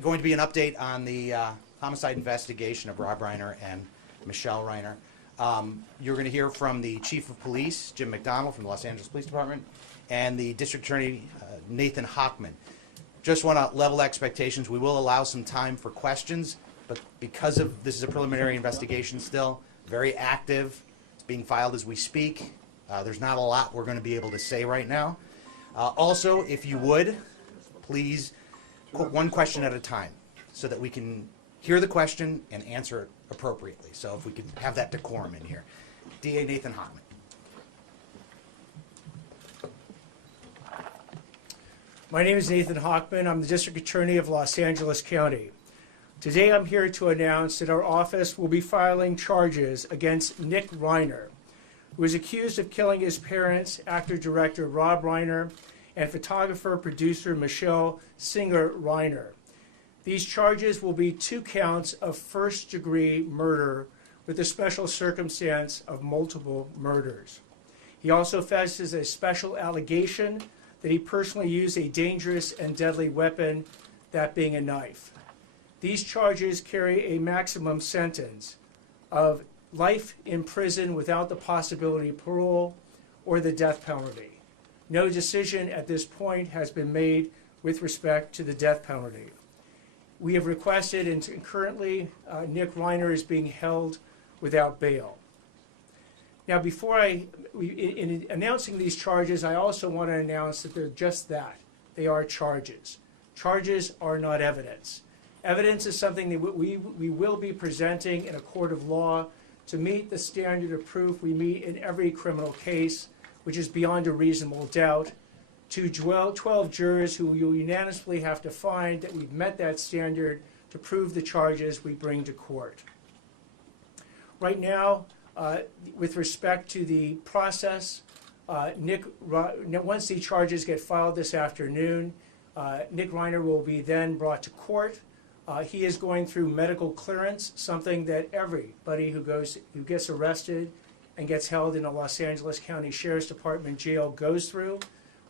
going to be an update on the homicide investigation of Rob Reiner and Michele Reiner. You're going to hear from the Chief of Police, Jim McDonald from the Los Angeles Police Department, and the District Attorney Nathan Hochman. Just want to level expectations. We will allow some time for questions, but because of this is a preliminary investigation still, very active, it's being filed as we speak. There's not a lot we're going to be able to say right now. Also, if you would, please quote one question at a time so that we can hear the question and answer it appropriately. So if we could have that decorum in here. DA Nathan Hochman. My name is Nathan Hochman. I'm the District Attorney of Los Angeles County. Today I'm here to announce that our office will be filing charges against Nick Reiner, who is accused of killing his parents, actor-director Rob Reiner, and photographer-producer Michele Reiner. These charges will be 2 counts of first-degree murder with a special circumstance of multiple murders. He also faces a special allegation that he personally used a dangerous and deadly weapon, that being a knife. These charges carry a maximum sentence of life in prison without the possibility of parole or the death penalty. No decision at this point has been made with respect to the death penalty. We have requested, and currently Nick Reiner is being held without bail. Now, before in announcing these charges, I also want to announce that they're just that. They are charges. Charges are not evidence. Evidence is something that we will be presenting in a court of law to meet the standard of proof we meet in every criminal case, which is beyond a reasonable doubt, to 12 jurors who will unanimously have to find that we've met that standard to prove the charges we bring to court. Right now, with respect to the process, once the charges get filed this afternoon, Nick Reiner will be then brought to court. He is going through medical clearance, something that everybody who gets arrested and gets held in a Los Angeles County Sheriff's Department jail goes through.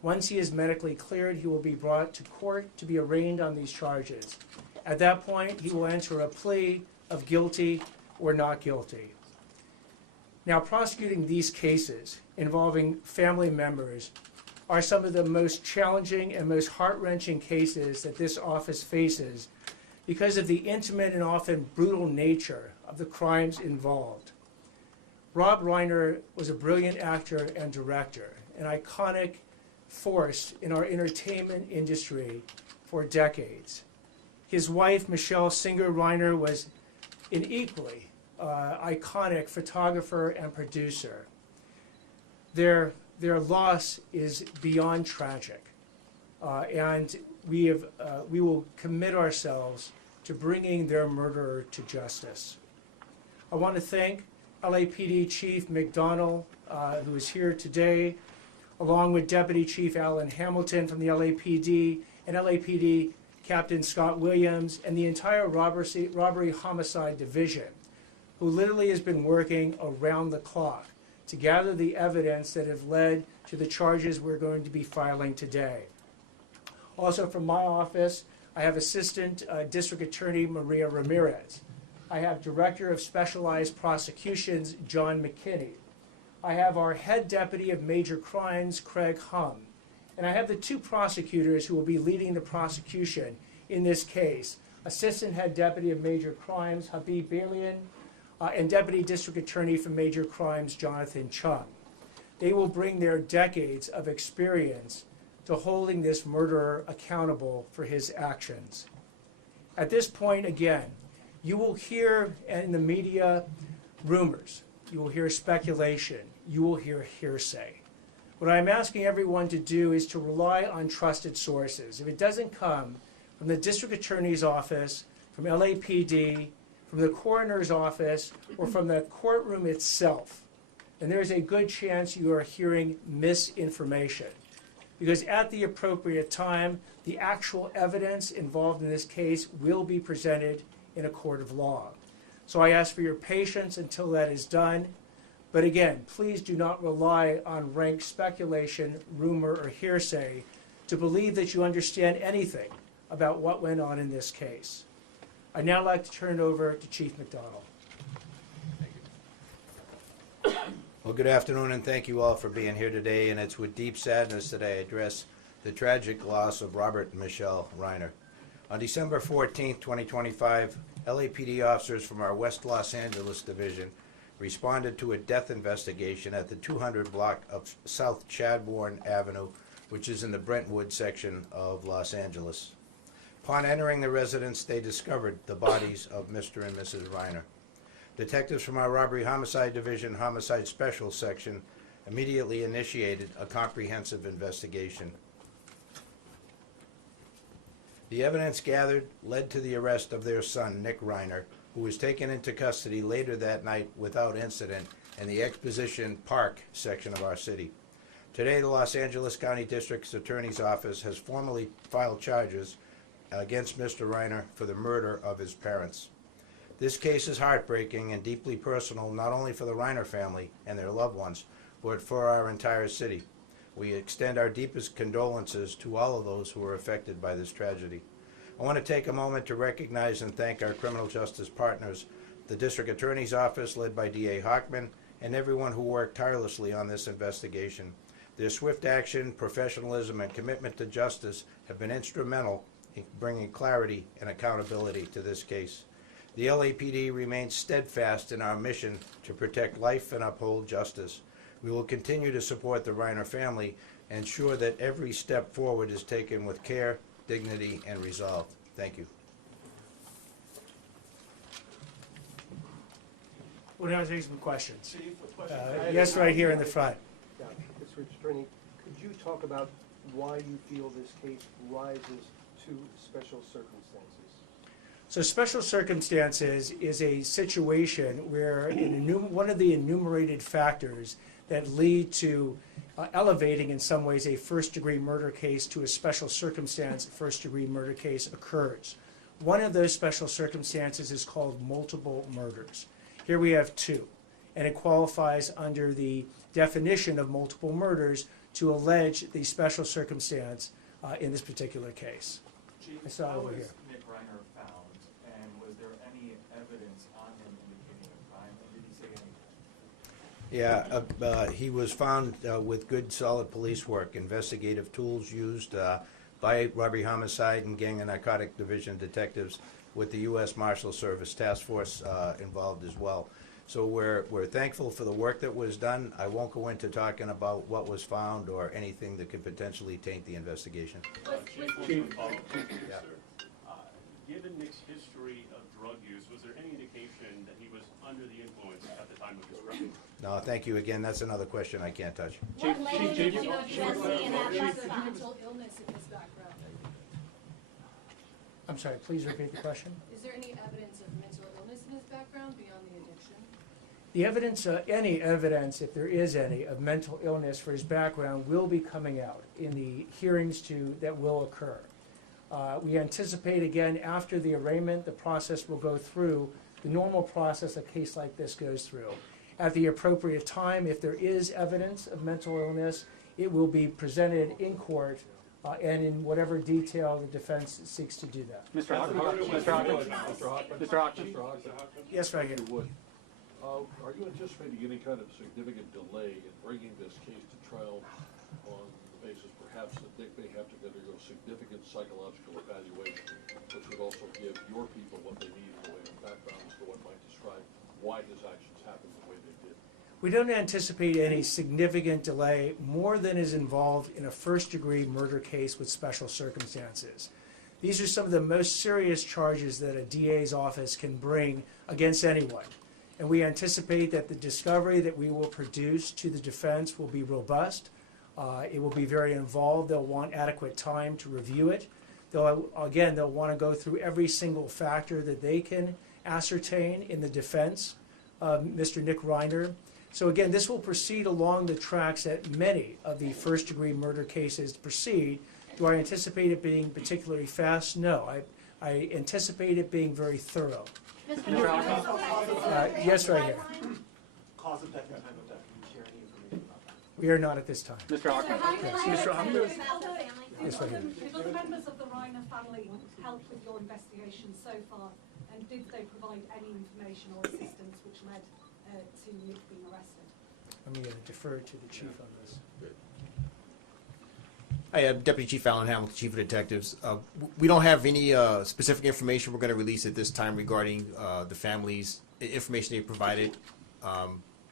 Once he is medically cleared, he will be brought to court to be arraigned on these charges. At that point, he will enter a plea of guilty or not guilty. Now, prosecuting these cases involving family members are some of the most challenging and most heart-wrenching cases that this office faces because of the intimate and often brutal nature of the crimes involved. Rob Reiner was a brilliant actor and director, an iconic force in our entertainment industry for decades. His wife, Michele Reiner, was an equally iconic photographer and producer. Their loss is beyond tragic, and we will commit ourselves to bringing their murderer to justice. I want to thank LAPD Chief McDonald, who is here today, along with Deputy Chief Alan Hamilton from the LAPD, and LAPD Captain Scott Williams, and the entire Robbery Homicide Division, who literally has been working around the clock to gather the evidence that have led to the charges we're going to be filing today. Also from my office, I have Assistant District Attorney Maria Ramirez. I have Director of Specialized Prosecutions, John McKinney. I have our Head Deputy of Major Crimes, Craig Hum. And I have the 2 prosecutors who will be leading the prosecution in this case, Assistant Head Deputy of Major Crimes, Habib Balian, and Deputy District Attorney for Major Crimes, Jonathan Chung. They will bring their decades of experience to holding this murderer accountable for his actions. At this point, again, you will hear in the media rumors, you will hear speculation, you will hear hearsay. What I'm asking everyone to do is to rely on trusted sources. If it doesn't come from the District Attorney's Office, from LAPD, from the coroner's office, or from the courtroom itself, and there's a good chance you are hearing misinformation. Because at the appropriate time, the actual evidence involved in this case will be presented in a court of law. So I ask for your patience until that is done. But again, please do not rely on rank speculation, rumor, or hearsay to believe that you understand anything about what went on in this case. I'd now like to turn it over to Chief McDonald. Well, good afternoon, and thank you all for being here today. And it's with deep sadness that I address the tragic loss of Robert and Michele Reiner. On December 14, 2025, LAPD officers from our West Los Angeles division responded to a death investigation at the 200 block of South Chadbourne Avenue, which is in the Brentwood section of Los Angeles. Upon entering the residence, they discovered the bodies of Mr. and Mrs. Reiner. Detectives from our Robbery Homicide Division Homicide Special Section immediately initiated a comprehensive investigation. The evidence gathered led to the arrest of their son, Nick Reiner, who was taken into custody later that night without incident in the Exposition Park section of our city. Today, the Los Angeles County District Attorney's Office has formally filed charges against Mr. Reiner for the murder of his parents. This case is heartbreaking and deeply personal, not only for the Reiner family and their loved ones, but for our entire city. We extend our deepest condolences to all of those who were affected by this tragedy. I want to take a moment to recognize and thank our criminal justice partners, the District Attorney's Office led by DA Hochman, and everyone who worked tirelessly on this investigation. Their swift action, professionalism, and commitment to justice have been instrumental in bringing clarity and accountability to this case. The LAPD remains steadfast in our mission to protect life and uphold justice. We will continue to support the Reiner family and ensure that every step forward is taken with care, dignity, and resolve. Thank you. We'll now take some questions. Yes, right here in the front. Yeah, District Attorney, could you talk about why you feel this case rises to special circumstances? So special circumstances is a situation where one of the enumerated factors that lead to elevating in some ways a first-degree murder case to a special circumstance first-degree murder case occurs. One of those special circumstances is called multiple murders. Here we have two, and it qualifies under the definition of multiple murders to allege the special circumstance in this particular case. Chief, I saw how over was here. Nick Reiner found, and was there any evidence on him indicating a crime, and did he say anything? Yeah, he was found with good, solid police work, investigative tools used by Robbery Homicide and Gang and Narcotic Division detectives with the U.S. Marshal Service Task Force involved as well. So we're thankful for the work that was done. I won't go into talking about what was found or anything that could potentially taint the investigation. Chief, Yeah. given Nick's history of drug use, was there any indication that he was under the influence at the time of his crime? No, thank you again. That's another question I can't touch. What led you to address the absence of mental illness in his background? I'm sorry, please repeat the question. Is there any evidence of mental illness in his background beyond the addiction? The evidence, any evidence, if there is any, of mental illness for his background will be coming out in the hearings that will occur. We anticipate, again, after the arraignment, the process will go through the normal process a case like this goes through. At the appropriate time, if there is evidence of mental illness, it will be presented in court and in whatever detail the defense seeks to do that. Mr. Hochman. Yes, right here. Are you anticipating any kind of significant delay in bringing this case to trial on the basis perhaps that Dick may have to undergo significant psychological evaluation, which would also give your people what they need in the way of background as to what might describe why his actions happened the way they did? We don't anticipate any significant delay more than is involved in a first-degree murder case with special circumstances. These are some of the most serious charges that a DA's office can bring against anyone. And we anticipate that the discovery that we will produce to the defense will be robust. It will be very involved. They'll want adequate time to review it. They'll want to go through every single factor that they can ascertain in the defense of Mr. Nick Reiner. So again, this will proceed along the tracks that many of the first-degree murder cases proceed. Do I anticipate it being particularly fast? No. I anticipate it being very thorough. Yes, right here. Cause of death and time of death. Can you share any information about that? We are not at this time. Mr. Hochman. Mr. Hochman. Yes, right here. Did other members of the Reiner family help with your investigation so far, and did they provide any information or assistance which led to Nick being arrested? I'm going to defer to the chief on this. I am Deputy Chief Alan Hamilton, Chief of Detectives. We don't have any specific information we're going to release at this time regarding the family's information they provided.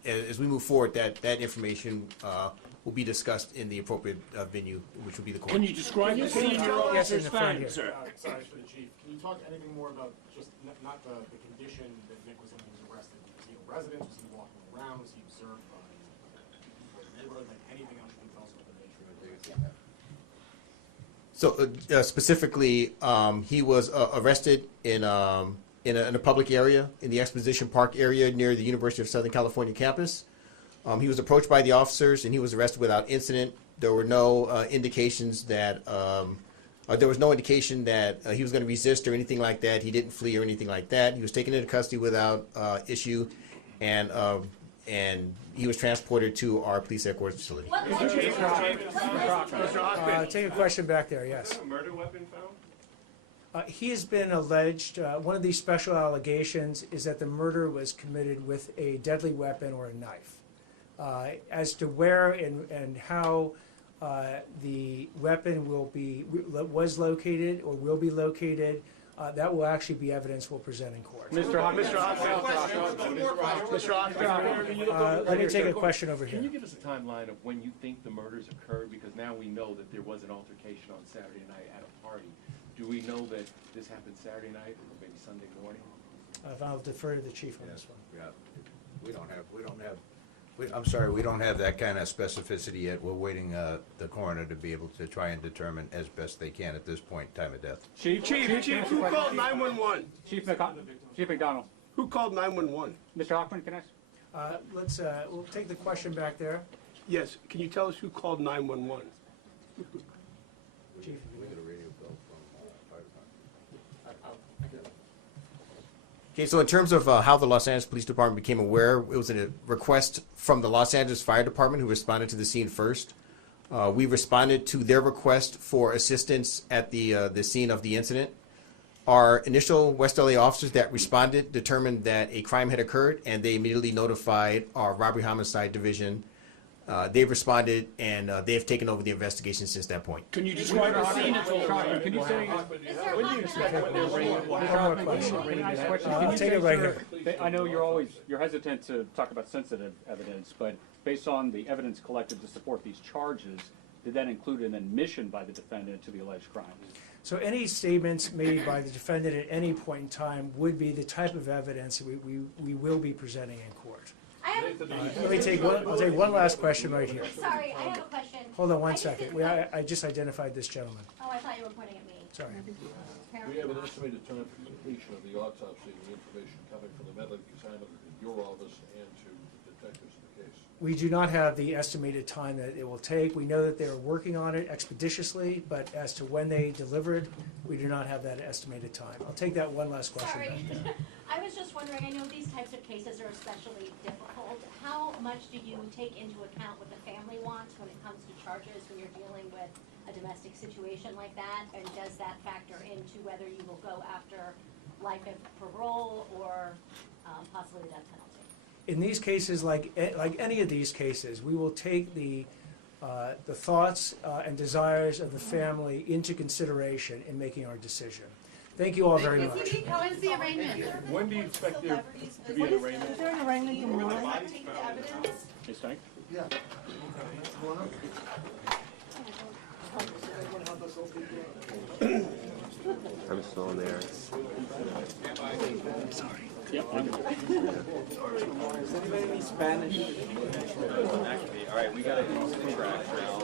As we move forward, that information will be discussed in the appropriate venue, which will be the court. Can you describe the scene you're Yes, in officers the front found, here. sir? Sorry for the chief. Can you talk anything more about just not the condition that Nick was in when he was arrested? Was he a resident? Was he walking around? Was he observed by people in the neighborhood? Like anything else you can tell us about the nature of it? So specifically, he was arrested in a public area, in the Exposition Park area near the University of Southern California campus. He was approached by the officers and he was arrested without incident. There were no indications that he was going to resist or anything like that. He didn't flee or anything like that. He was taken into custody without issue, and he was transported to our police headquarters facility. Take a question back there, yes. Was there a murder weapon found? He has been alleged, one of these special allegations is that the murder was committed with a deadly weapon or a knife. As to where and how the weapon was located or will be located, that will actually be evidence we'll present in court. Mr. Hochman, Let me take a question over here. Can you give us a timeline of when you think the murders occurred? Because now we know that there was an altercation on Saturday night at a party. Do we know that this happened Saturday night or maybe Sunday morning? I'll defer to the chief on this one. Yeah, we don't have that kind of specificity yet. We're waiting the coroner to be able to try and determine as best they can at this point, time of death. Chief, who called 911? Chief McDonald. Who called 911? Mr. Hochman, can I? We'll take the question back there. Yes, can you tell us who called 911? Chief. We get a radio bill from fire department. Okay, so in terms of how the Los Angeles Police Department became aware, it was a request from the Los Angeles Fire Department, who responded to the scene first. We responded to their request for assistance at the scene of the incident. Our initial West LA officers that responded determined that a crime had occurred, and they immediately notified our robbery homicide division. They've responded, and they have taken over the investigation since that point. Can you describe the scene? Can you say? When do you expect when they're ringing? One more question. I'll take it right here. I know you're hesitant to talk about sensitive evidence, but based on the evidence collected to support these charges, did that include an admission by the defendant to the alleged crime? So any statements made by the defendant at any point in time would be the type of evidence we will be presenting in court. I'll take one last question right here. Sorry, I have a question. Hold on one second. I just identified this gentleman. Oh, I thought you were pointing at me. Sorry. We have an estimated time for completion of the autopsy and the information coming from the medical examiner in your office and to the detectives in the case. We do not have the estimated time that it will take. We know that they're working on it expeditiously, but as to when they deliver it, we do not have that estimated time. I'll take that one last question. Sorry. I was just wondering, I know these types of cases are especially difficult. How much do you take into account what the family wants when it comes to charges when you're dealing with a domestic situation like that? And does that factor into whether you will go after life of parole or possibly the death penalty? In these cases, like any of these cases, we will take the thoughts and desires of the family into consideration in making our decision. Thank you all very much. How is the arraignment? When do you expect there to be an arraignment? Is there an arraignment tomorrow? Hey, Stank? Yeah. I'm still in there. Yep. Spanish? All right, we got to do some track now.